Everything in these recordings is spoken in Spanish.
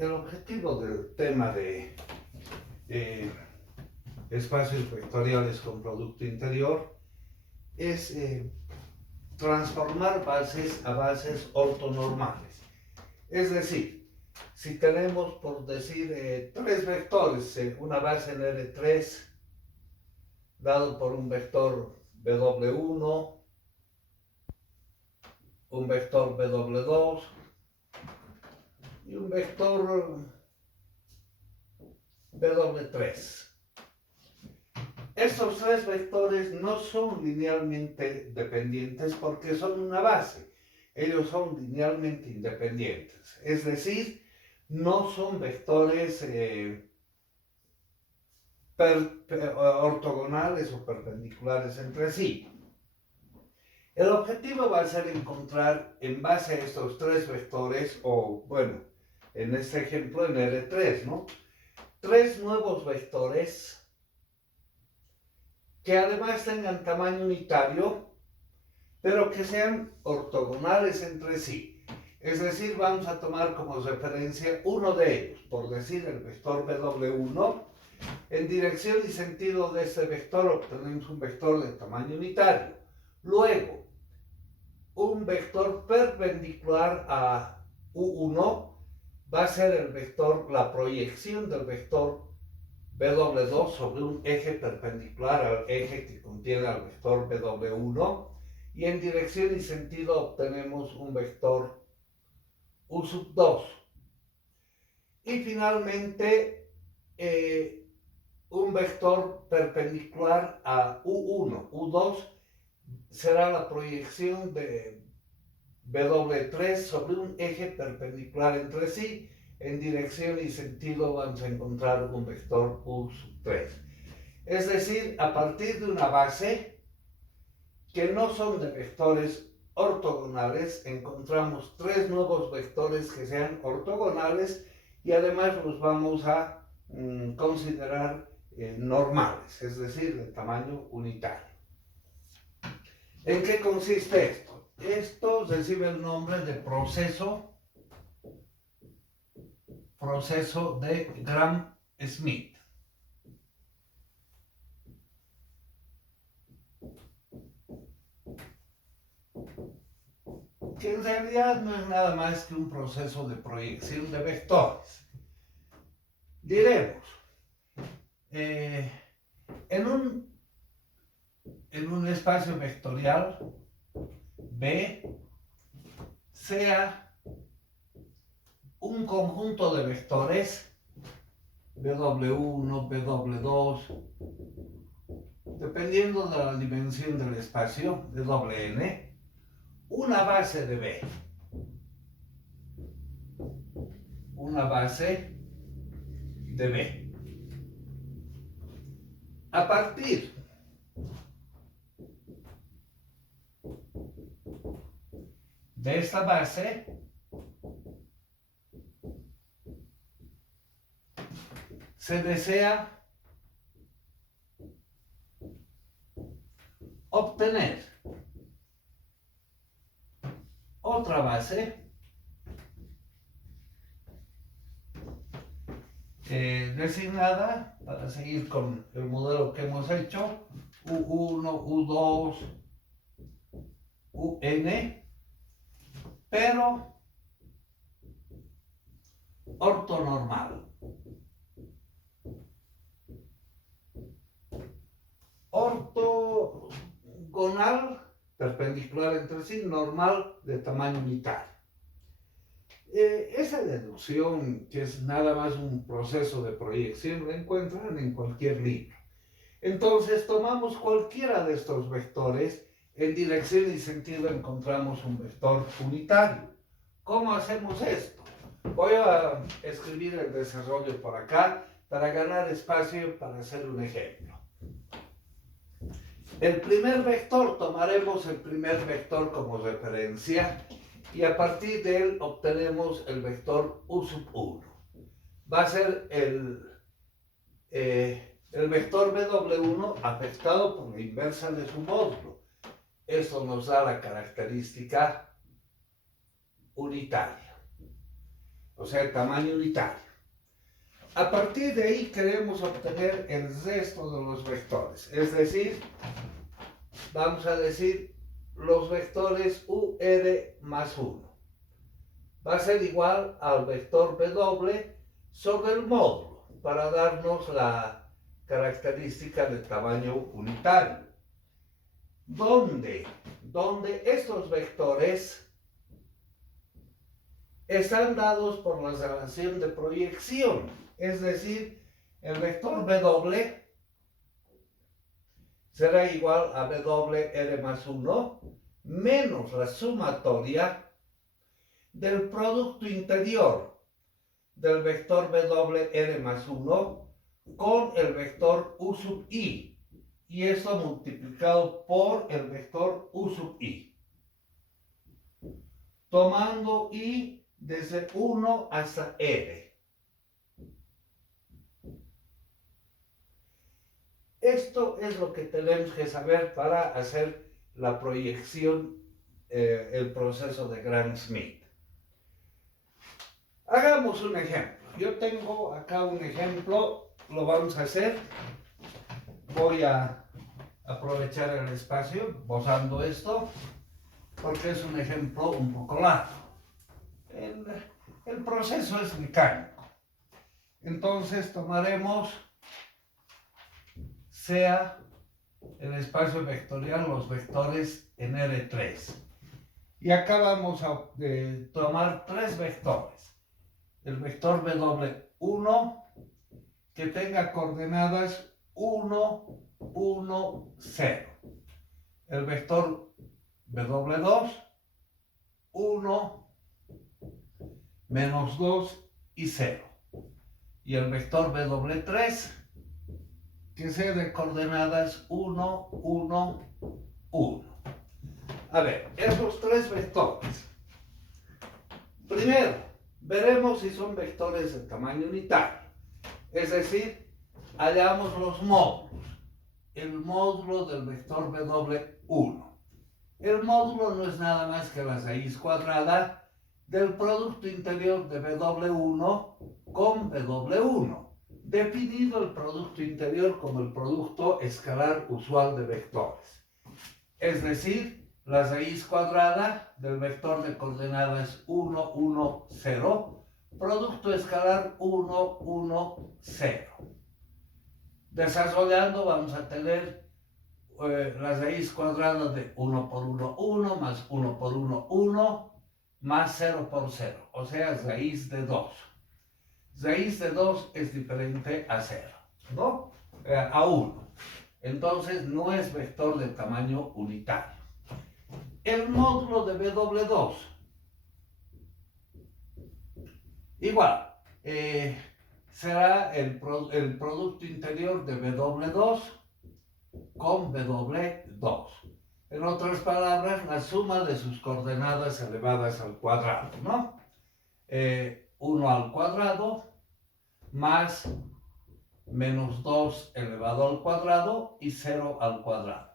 El objetivo del tema de espacios vectoriales con producto interior es transformar bases a bases ortonormales. Es decir, si tenemos, por decir, tres vectores, una base en R3 dado por un vector W1, un vector W2 y un vector W3. Estos tres vectores no son linealmente dependientes porque son una base. Ellos son linealmente independientes. Es decir, no son vectores ortogonales o perpendiculares entre sí. El objetivo va a ser encontrar en base a estos tres vectores, o bueno, en este ejemplo en R3, ¿no? Tres nuevos vectores que además tengan tamaño unitario, pero que sean ortogonales entre sí. Es decir, vamos a tomar como referencia uno de ellos, por decir el vector W1. En dirección y sentido de este vector obtenemos un vector de tamaño unitario. Luego, un vector perpendicular a U1 va a ser el vector, la proyección del vector W2 sobre un eje perpendicular al eje que contiene al vector W1, y en dirección y sentido obtenemos un vector U2. Y finalmente un vector perpendicular a U1. U2 será la proyección de W3 sobre un eje perpendicular entre sí. En dirección y sentido vamos a encontrar un vector U3. Es decir, a partir de una base que no son de vectores ortogonales, encontramos tres nuevos vectores que sean ortogonales y además los vamos a considerar normales, es decir, de tamaño unitario. ¿En qué consiste esto? Esto recibe el nombre de proceso de Gram-Schmidt. Que en realidad no es nada más que un proceso de proyección de vectores. Diremos, en un espacio vectorial B sea un conjunto de vectores W1, W2, dependiendo de la dimensión del espacio, de Wn, una base de B. Una base de B. A partir de esta base, se desea obtener otra base designada, para seguir con el modelo que hemos hecho, U1, U2, UN, pero ortonormal. Ortogonal, perpendicular entre sí, normal, de tamaño unitario. Esa deducción, que es nada más un proceso de proyección, la encuentran en cualquier libro. Entonces tomamos cualquiera de estos vectores, en dirección y sentido encontramos un vector unitario. ¿Cómo hacemos esto? Voy a escribir el desarrollo por acá para ganar espacio para hacer un ejemplo. El primer vector, tomaremos el primer vector como referencia y a partir de él obtenemos el vector U1. Va a ser el vector W1 afectado por la inversa de su módulo. Esto nos da la característica unitaria. o sea, el tamaño unitario. A partir de ahí queremos obtener el resto de los vectores, es decir, vamos a decir los vectores UR más 1. Va a ser igual al vector W sobre el módulo, para darnos la característica del tamaño unitario. Donde estos vectores están dados por la relación de proyección, es decir, el vector W será igual a WR más 1 menos la sumatoria del producto interior del vector WR más 1 con el vector U sub I, y esto multiplicado por el vector U sub I, tomando I desde 1 hasta R. Esto es lo que tenemos que saber para hacer la proyección, el proceso de Gram-Schmidt. Hagamos un ejemplo. Yo tengo acá un ejemplo, lo vamos a hacer. Voy a aprovechar el espacio bozando esto, porque es un ejemplo un poco largo. El proceso es mecánico. Entonces tomaremos sea el espacio vectorial los vectores en R3. Y acá vamos a tomar tres vectores. El vector W1 que tenga coordenadas 1, 1, 0. El vector W2, 1, menos 2 y 0. Y el vector W3 que sea de coordenadas 1, 1, 1. A ver, esos tres vectores. Primero, veremos si son vectores de tamaño unitario. Es decir, hallamos los módulos. El módulo del vector W1. El módulo no es nada más que la raíz cuadrada del producto interior de W1 con W1. Definido el producto interior como el producto escalar usual de vectores. Es decir, la raíz cuadrada del vector de coordenadas 1, 1, 0, producto escalar 1, 1, 0. Desarrollando vamos a tener la raíz cuadrada de 1 por 1, 1, más 1 por 1, 1, más 0 por 0, o sea, raíz de 2. Raíz de 2 es diferente a 0, ¿no? A 1. Entonces no es vector de tamaño unitario. El módulo de W2. Igual, será el producto interior de W2 con W2. En otras palabras, la suma de sus coordenadas elevadas al cuadrado, ¿no? 1 al cuadrado más menos 2 elevado al cuadrado y 0 al cuadrado.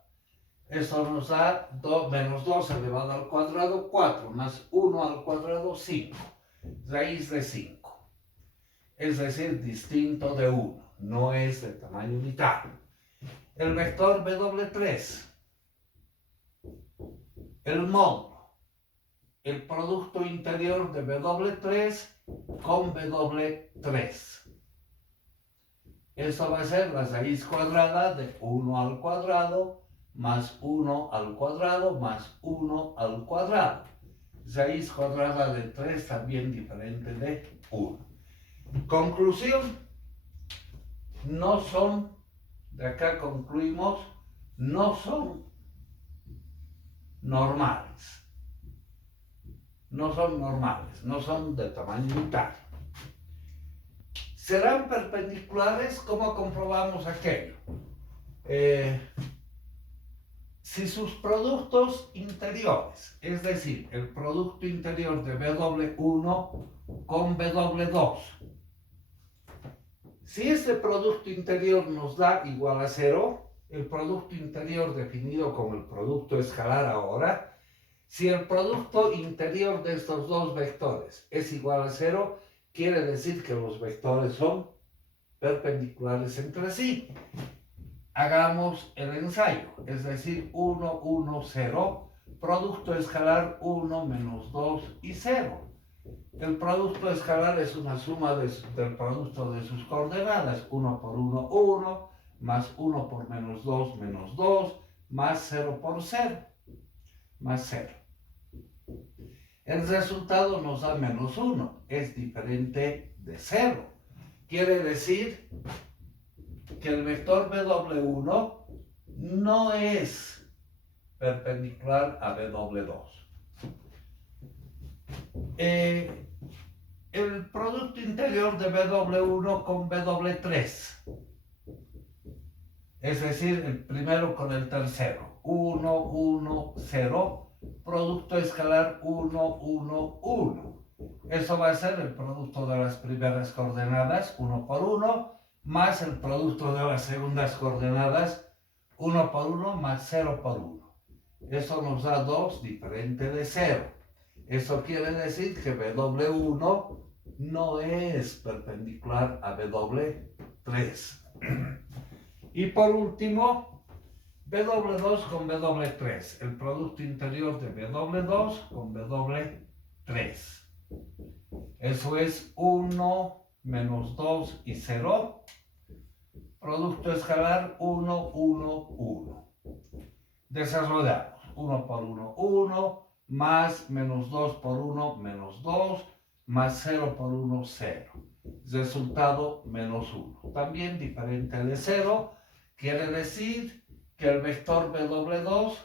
Esto nos da menos 2 elevado al cuadrado, 4, más 1 al cuadrado, 5. Raíz de 5. Es decir, distinto de 1. No es de tamaño unitario. El vector W3. El módulo. El producto interior de W3 con W3. Esto va a ser la raíz cuadrada de 1 al cuadrado más 1 al cuadrado más 1 al cuadrado. Raíz cuadrada de 3 también diferente de 1. Conclusión, no son, de acá concluimos, no son normales. No son normales, no son de tamaño unitario. ¿Serán perpendiculares? ¿Cómo comprobamos aquello? Si sus productos interiores, es decir, el producto interior de W1 con W2, si este producto interior nos da igual a 0, el producto interior definido como el producto escalar ahora, si el producto interior de estos dos vectores es igual a 0, quiere decir que los vectores son perpendiculares entre sí. Hagamos el ensayo, es decir, 1, 1, 0, producto escalar 1 menos 2 y 0. El producto escalar es una suma del producto de sus coordenadas, 1 por 1, 1, más 1 por menos 2, más 0 por 0, más 0. El resultado nos da menos 1, es diferente de 0. Quiere decir que el vector BW1 no es perpendicular a BW2. El producto interior de BW1 con BW3, es decir, el primero con el tercero, 1, 1, 0, producto escalar 1, 1, 1. Eso va a ser el producto de las primeras coordenadas, 1 por 1, más el producto de las segundas coordenadas, 1 por 1 más 0 por 1. Eso nos da 2 diferente de 0. Eso quiere decir que BW1 no es perpendicular a BW3. Y por último, BW2 con BW3, el producto interior de BW2 con BW3. Eso es 1 menos 2 y 0. Producto escalar 1, 1, 1. Desarrollamos 1 por 1, 1, más menos 2 por 1, menos 2, más 0 por 1, 0. Resultado menos 1. También diferente de 0, quiere decir que el vector BW2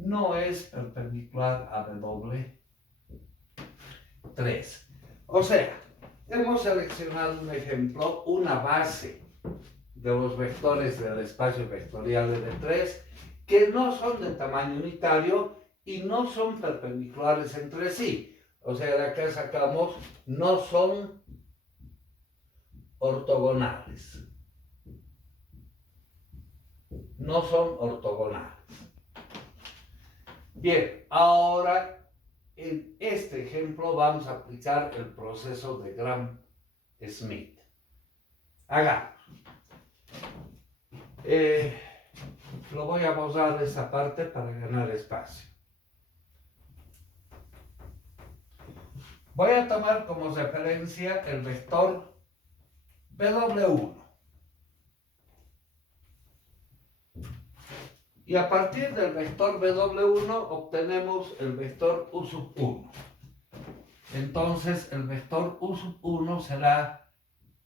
no es perpendicular a BW3. O sea, hemos seleccionado un ejemplo, una base de los vectores del espacio vectorial V3 que no son de tamaño unitario y no son perpendiculares entre sí. O sea, de acá sacamos, no son ortogonales. No son ortogonales. Bien, ahora en este ejemplo vamos a aplicar el proceso de Gram-Schmidt. Hagamos. Lo voy a borrar esa parte para ganar espacio. Voy a tomar como referencia el vector BW1. Y a partir del vector BW1 obtenemos el vector U1. Entonces el vector U1 será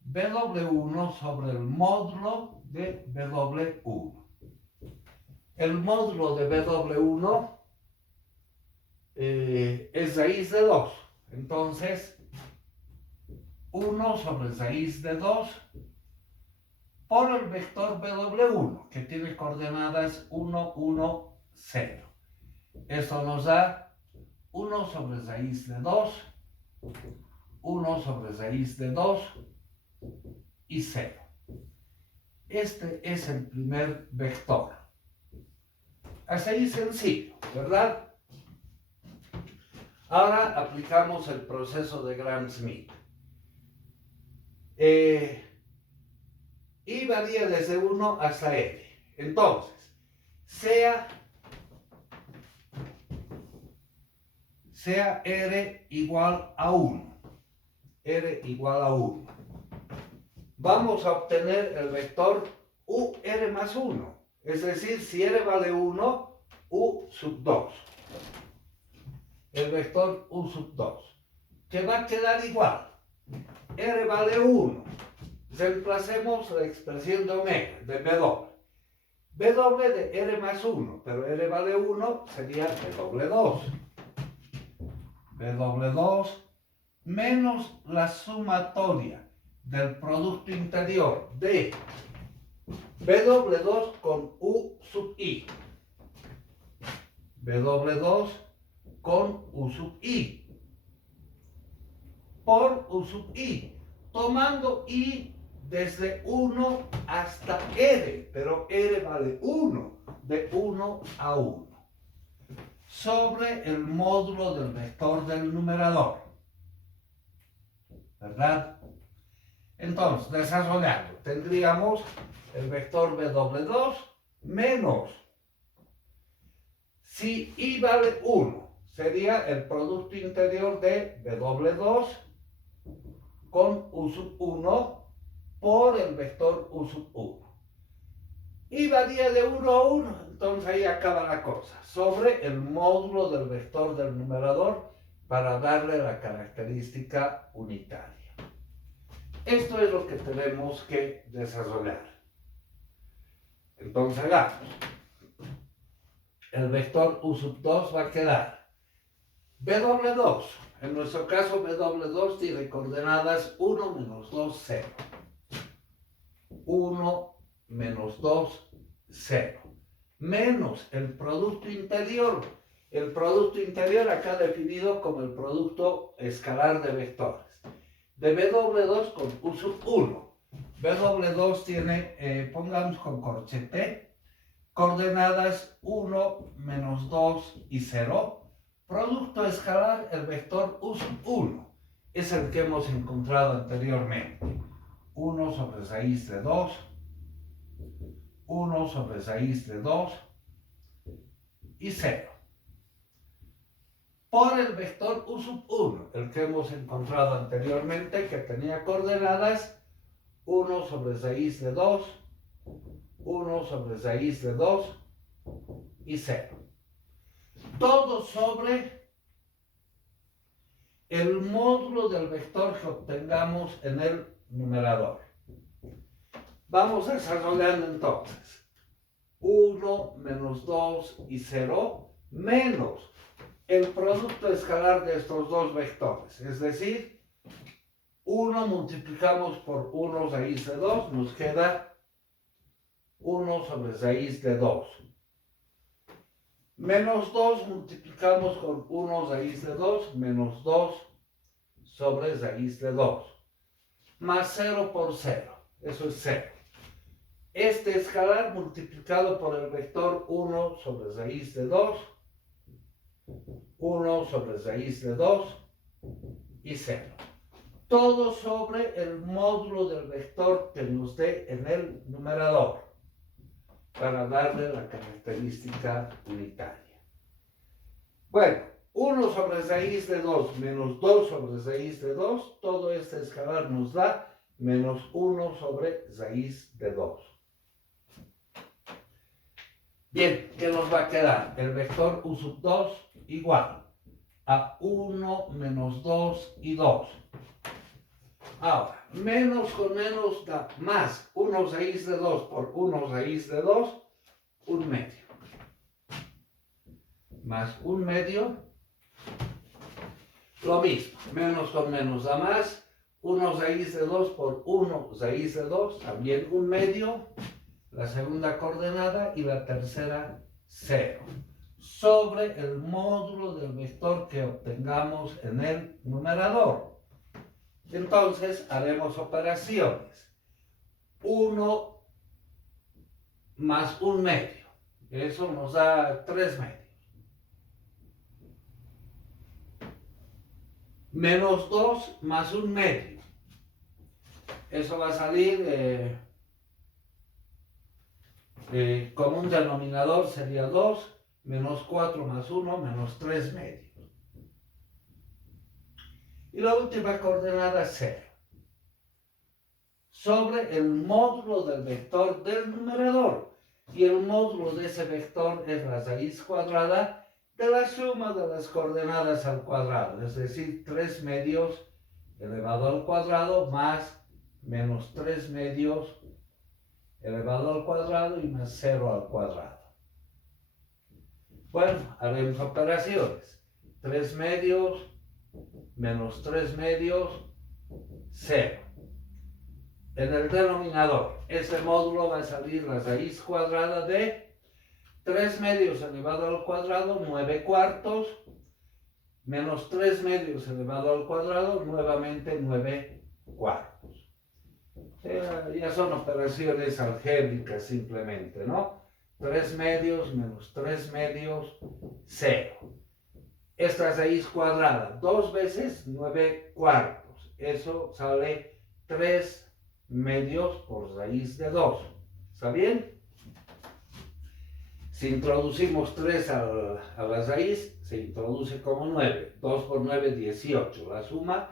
BW1 sobre el módulo de BW1. El módulo de BW1 es raíz de 2. Entonces, 1 sobre raíz de 2 por el vector BW1, que tiene coordenadas 1, 1, 0. Esto nos da 1 sobre raíz de 2, 1 sobre raíz de 2 y 0. Este es el primer vector. Así sencillo, ¿verdad? Ahora aplicamos el proceso de Gram-Schmidt. Y varía desde 1 hasta n. Entonces, sea R igual a 1. R igual a 1. Vamos a obtener el vector UR más 1. Es decir, si R vale 1, U sub 2. El vector U sub 2. Que va a quedar igual. R vale 1. Reemplacemos la expresión de omega, de W. W de R más 1, pero R vale 1, sería W2. W2 menos la sumatoria del producto interior de W2 con U sub I. W2 con U sub I. Por U sub I. Tomando I desde 1 hasta R, pero R vale 1, de 1 a 1, sobre el módulo del vector del numerador. ¿verdad? Entonces, desarrollando, tendríamos el vector W2 menos, si I vale 1, sería el producto interior de W2 con U sub 1 por el vector U sub 1. Y varía de 1 a 1, entonces ahí acaba la cosa, sobre el módulo del vector del numerador para darle la característica unitaria. Esto es lo que tenemos que desarrollar. Entonces hagamos. El vector U sub 2 va a quedar W2. En nuestro caso, W2 tiene coordenadas 1, menos 2, 0. 1, menos 2, 0. Menos el producto interior. El producto interior acá definido como el producto escalar de vectores. De W2 con U sub 1. W2 tiene, pongamos con corchete, coordenadas 1, menos 2 y 0. Producto escalar, el vector U sub 1. Es el que hemos encontrado anteriormente. 1 sobre raíz de 2. 1 sobre raíz de 2 y 0. Por el vector U sub 1, el que hemos encontrado anteriormente, que tenía coordenadas 1 sobre raíz de 2, 1 sobre raíz de 2 y 0. Todo sobre el módulo del vector que obtengamos en el numerador. Vamos desarrollando entonces 1 menos 2 y 0 menos el producto escalar de estos dos vectores, es decir, 1 multiplicamos por 1 raíz de 2, nos queda 1 sobre raíz de 2. Menos 2 multiplicamos con 1 raíz de 2, menos 2 sobre raíz de 2. Más 0 por 0, eso es 0. Este escalar multiplicado por el vector 1 sobre raíz de 2, 1 sobre raíz de 2 y 0. Todo sobre el módulo del vector que nos dé en el numerador para darle la característica unitaria. Bueno, 1 sobre raíz de 2 menos 2 sobre raíz de 2, todo este escalar nos da menos 1 sobre raíz de 2. Bien, ¿qué nos va a quedar? El vector U sub 2 igual a 1 menos 2 y 2. Ahora, menos con menos da más 1 raíz de 2 por 1 raíz de 2, 1 medio. Más 1 medio, lo mismo, menos con menos da más 1 raíz de 2 por 1 raíz de 2, también 1 medio, la segunda coordenada y la tercera 0, sobre el módulo del vector que obtengamos en el numerador. Entonces haremos operaciones. 1 más 1 medio, eso nos da 3 medios. Menos 2 más 1 medio, eso va a salir como un denominador sería 2, menos 4 más 1, menos 3 medios. Y la última coordenada es 0. Sobre el módulo del vector del numerador. Y el módulo de ese vector es la raíz cuadrada de la suma de las coordenadas al cuadrado. Es decir, 3 medios elevado al cuadrado más menos 3 medios elevado al cuadrado y más 0 al cuadrado. Bueno, haremos operaciones. 3 medios menos 3 medios, 0. En el denominador, ese módulo va a salir la raíz cuadrada de 3 medios elevado al cuadrado, 9 cuartos, menos 3 medios elevado al cuadrado, nuevamente 9 cuartos. Ya son operaciones algébricas simplemente, ¿no? 3 medios menos 3 medios, 0. esta raíz cuadrada, 2 veces 9 cuartos. Eso sale 3 medios por raíz de 2. ¿Está bien? Si introducimos 3 a la raíz, se introduce como 9. 2 por 9, 18. La suma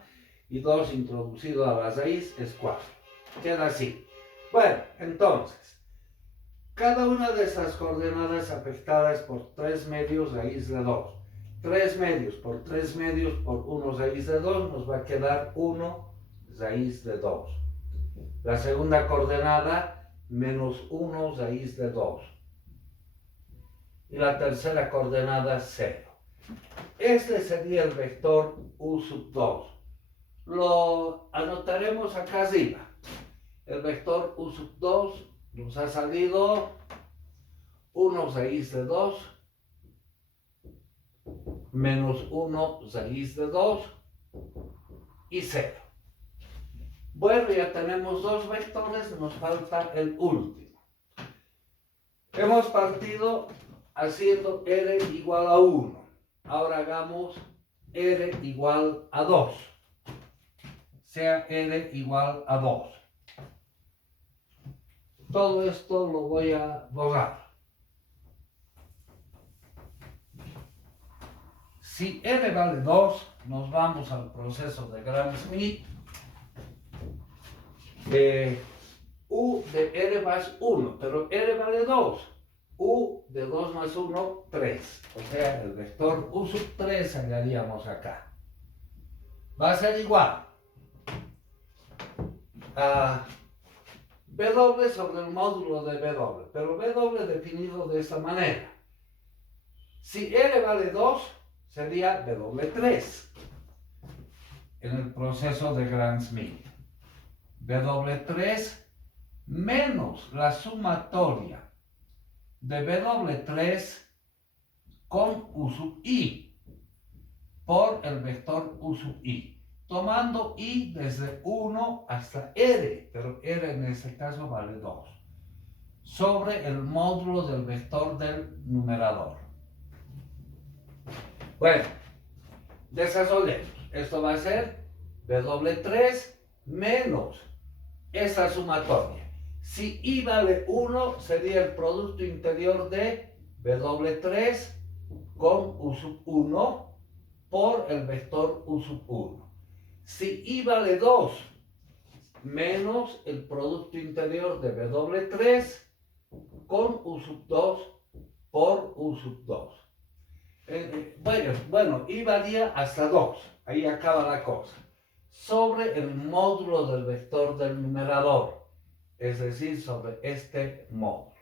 y 2 introducido a la raíz es 4. Queda así. Bueno, entonces, cada una de esas coordenadas afectadas por 3 medios raíz de 2. 3 medios por 3 medios por 1 raíz de 2 nos va a quedar 1 raíz de 2. La segunda coordenada, menos 1 raíz de 2. Y la tercera coordenada, 0. Este sería el vector U sub 2. Lo anotaremos acá arriba. El vector U sub 2 nos ha salido 1 raíz de 2 menos 1 raíz de 2 y 0. Bueno, ya tenemos 2 vectores, nos falta el último. Hemos partido haciendo R igual a 1. Ahora hagamos R igual a 2. Sea R igual a 2. Todo esto lo voy a borrar. Si R vale 2, nos vamos al proceso de Gram-Schmidt. U de R más 1, pero R vale 2. U de 2 más 1, 3. O sea, el vector U sub 3 hallaríamos acá. Va a ser igual a W sobre el módulo de W, pero W definido de esta manera. Si R vale 2, sería W3 en el proceso de Gram-Schmidt. W3 menos la sumatoria de W3 con U sub I por el vector U sub I, tomando I desde 1 hasta R, pero R en este caso vale 2, sobre el módulo del vector del numerador. Bueno, desarrollemos. Esto va a ser W3 menos esa sumatoria. Si I vale 1, sería el producto interior de W3 con U sub 1 por el vector U sub 1. Si I vale 2, menos el producto interior de W3 con U sub 2 por U sub 2. Bueno, I valía hasta 2, ahí acaba la cosa. Sobre el módulo del vector del numerador, es decir, sobre este módulo.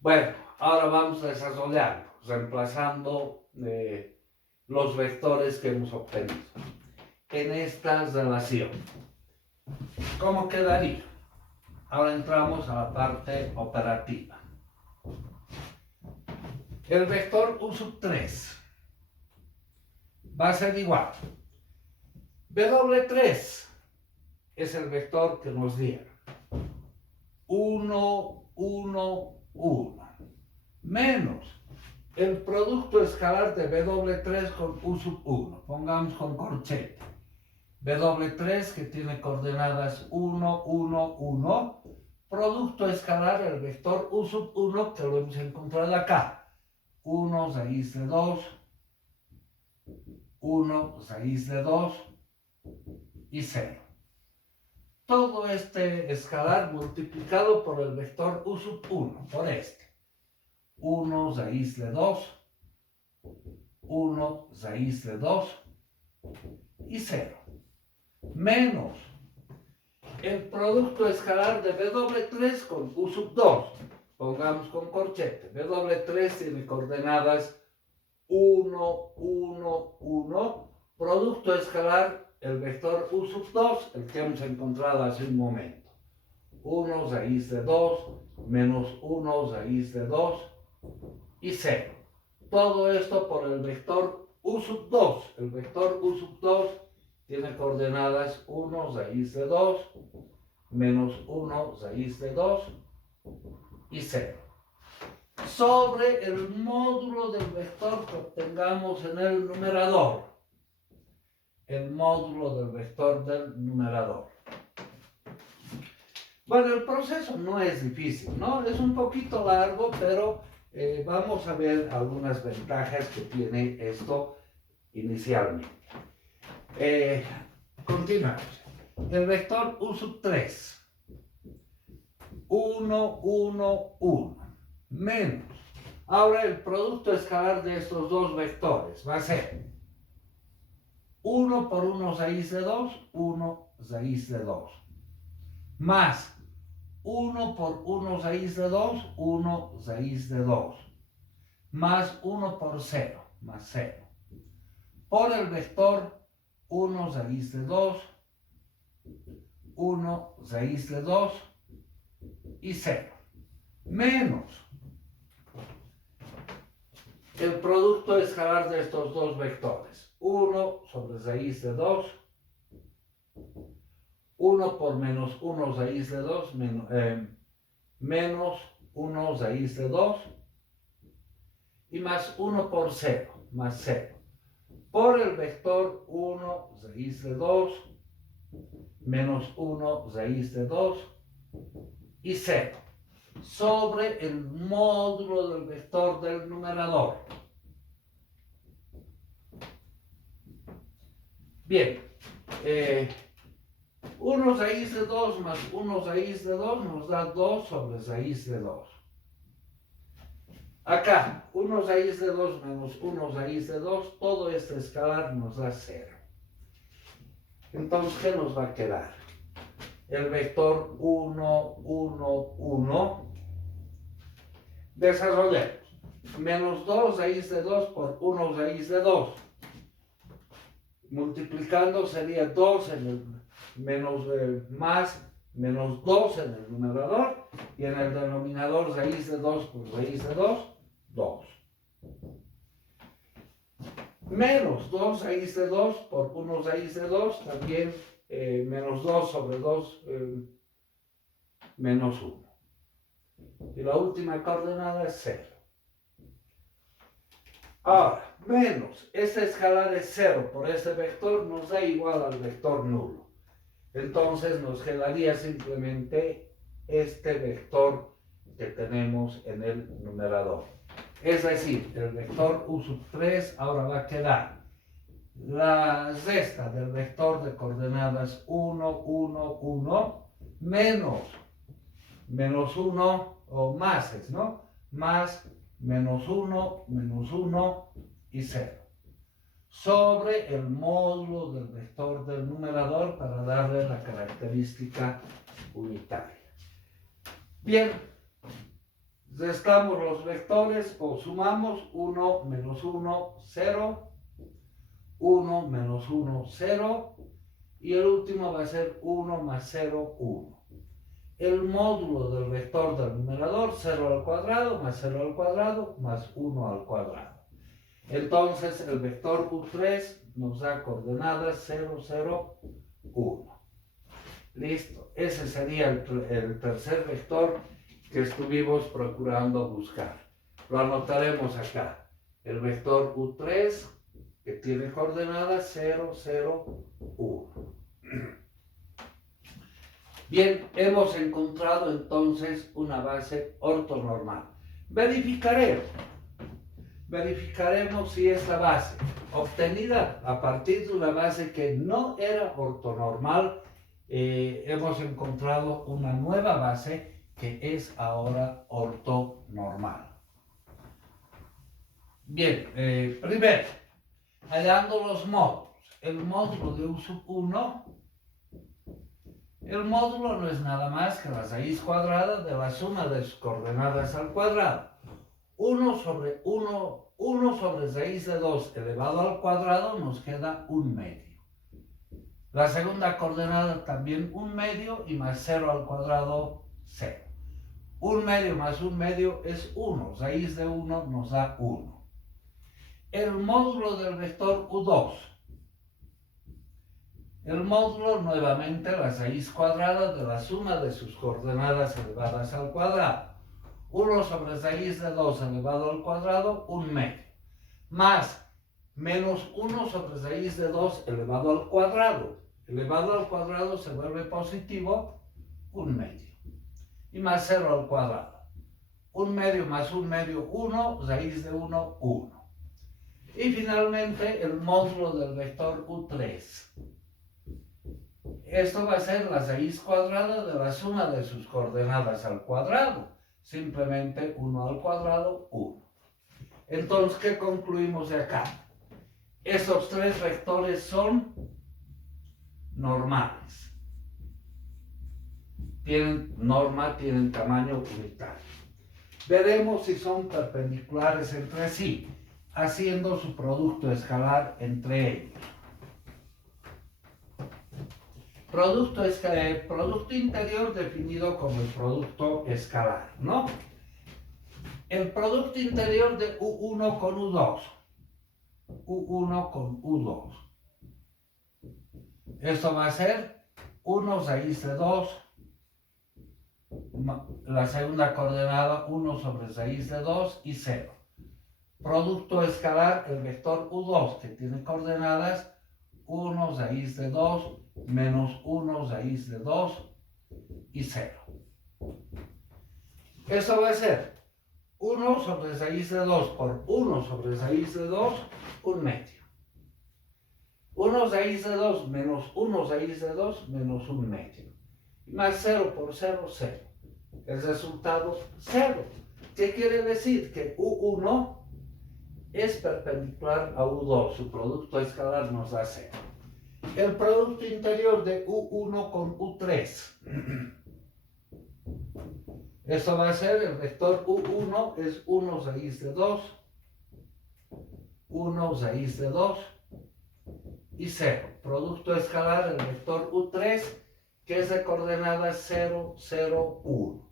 Bueno, ahora vamos a desarrollarlo, reemplazando los vectores que hemos obtenido en esta relación. ¿Cómo quedaría? Ahora entramos a la parte operativa. El vector U sub 3 va a ser igual. W3 es el vector que nos dieron. 1, 1, 1. Menos el producto escalar de W3 con U sub 1. Pongamos con corchete. W3 que tiene coordenadas 1, 1, 1. Producto escalar del vector U sub 1 que lo hemos encontrado acá. 1 raíz de 2. 1 raíz de 2 y 0. Todo este escalar multiplicado por el vector U sub 1, por este. 1 raíz de 2, 1 raíz de 2 y 0. Menos el producto escalar de W3 con U sub 2. Pongamos con corchete. W3 tiene coordenadas 1, 1, 1, producto escalar el vector U sub 2, el que hemos encontrado hace un momento. 1 raíz de 2 menos 1 raíz de 2 y 0. Todo esto por el vector U sub 2. El vector U sub 2 tiene coordenadas 1 raíz de 2 menos 1 raíz de 2 y 0. sobre el módulo del vector que obtengamos en el numerador. El módulo del vector del numerador. Bueno, el proceso no es difícil, ¿no? Es un poquito largo, pero vamos a ver algunas ventajas que tiene esto inicialmente. Continuamos. El vector U sub 3. 1, 1, 1. Menos. Ahora el producto escalar de estos dos vectores va a ser 1 por 1 raíz de 2, 1 raíz de 2. Más 1 por 1 raíz de 2, 1 raíz de 2. Más 1 por 0, más 0. Por el vector 1 raíz de 2, 1 raíz de 2 y 0. Menos el producto escalar de estos dos vectores. 1 sobre raíz de 2. 1 por menos 1 raíz de 2 menos 1 raíz de 2 y más 1 por 0, más 0. Por el vector 1 raíz de 2 menos 1 raíz de 2 y 0 sobre el módulo del vector del numerador. Bien, 1 raíz de 2 más 1 raíz de 2 nos da 2 sobre raíz de 2. Acá, 1 raíz de 2 menos 1 raíz de 2, todo este escalar nos da 0. Entonces, ¿qué nos va a quedar? El vector 1, 1, 1. Desarrollemos. Menos 2 raíz de 2 por 1 raíz de 2. Multiplicando sería 2 en el más menos 2 en el numerador y en el denominador raíz de 2 por raíz de 2, 2. Menos 2 raíz de 2 por 1 raíz de 2, también menos 2 sobre 2 menos 1. Y la última coordenada es 0. Ahora, menos, este escalar es 0 por este vector, nos da igual al vector nulo. Entonces nos quedaría simplemente este vector que tenemos en el numerador. Es decir, el vector U sub 3 ahora va a quedar la resta del vector de coordenadas 1, 1, 1 menos 1 o más, ¿no? Más menos 1 y 0. Sobre el módulo del vector del numerador para darle la característica unitaria. Bien, restamos los vectores o sumamos 1 menos 1, 0, 1 menos 1, 0 y el último va a ser 1 más 0, 1. El módulo del vector del numerador, 0 al cuadrado más 0 al cuadrado más 1 al cuadrado. Entonces el vector U3 nos da coordenadas 0, 0, 1. Listo, ese sería el tercer vector que estuvimos procurando buscar. Lo anotaremos acá. El vector U3 que tiene coordenadas 0, 0, 1. Bien, hemos encontrado entonces una base ortonormal. Verificaremos si esta base, obtenida a partir de una base que no era ortonormal, hemos encontrado una nueva base que es ahora ortonormal. Bien, primero, hallando los módulos. El módulo de U sub 1, el módulo no es nada más que la raíz cuadrada de la suma de sus coordenadas al cuadrado. 1 sobre raíz de 2 elevado al cuadrado nos queda 1/2. La segunda coordenada también 1/2 y más 0 al cuadrado 0. 1/2 más 1/2 es 1. Raíz de 1 nos da 1. El módulo del vector U2. El módulo nuevamente la raíz cuadrada de la suma de sus coordenadas elevadas al cuadrado. 1 sobre raíz de 2 elevado al cuadrado, 1/2. Más menos 1 sobre raíz de 2 elevado al cuadrado. Elevado al cuadrado se vuelve positivo, 1/2. Y más 0 al cuadrado. 1/2 más 1/2, 1, raíz de 1, 1. Y finalmente el módulo del vector U3. Esto va a ser la raíz cuadrada de la suma de sus coordenadas al cuadrado. Simplemente 1 al cuadrado, 1. Entonces, ¿qué concluimos de acá? Esos tres vectores son normales. Tienen norma, tienen tamaño unitario. Veremos si son perpendiculares entre sí, haciendo su producto escalar entre ellos. Producto interior definido como el producto escalar, ¿no? El producto interior de U1 con U2. U1 con U2. Esto va a ser 1 raíz de 2, la segunda coordenada 1 sobre raíz de 2 y 0. Producto escalar, el vector U2 que tiene coordenadas 1 raíz de 2 menos 1 raíz de 2 y 0. Eso va a ser 1 sobre raíz de 2 por 1 sobre raíz de 2, 1/2. 1 raíz de 2 menos 1 raíz de 2 menos 1/2. Más 0 por 0, 0. El resultado, 0. ¿Qué quiere decir? Que U1 es perpendicular a U2. Su producto escalar nos da 0. El producto interior de U1 con U3. Esto va a ser, el vector U1 es 1 raíz de 2, 1 raíz de 2 y 0. Producto escalar, el vector U3, que es de coordenadas 0, 0, 1.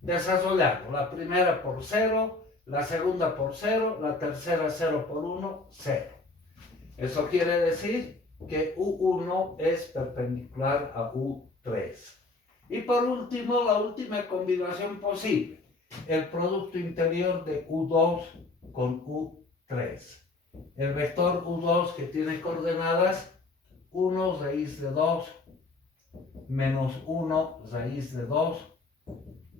Desarrollando la primera por 0, la segunda por 0, la tercera 0 por 1, 0. Eso quiere decir que U1 es perpendicular a U3. Y por último, la última combinación posible, el producto interior de U2 con U3. El vector U2 que tiene coordenadas 1 raíz de 2 menos 1 raíz de 2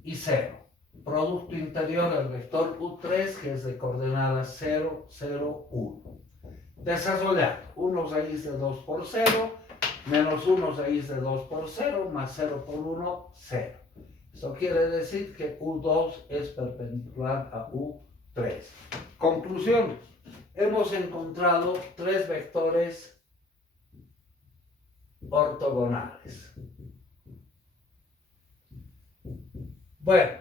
y 0. Producto interior del vector U3 que es de coordenadas 0, 0, 1. Desarrollar 1 raíz de 2 por 0 menos 1 raíz de 2 por 0 más 0 por 1, 0. Eso quiere decir que U2 es perpendicular a U3. Conclusión. Hemos encontrado tres vectores ortogonales. Bueno,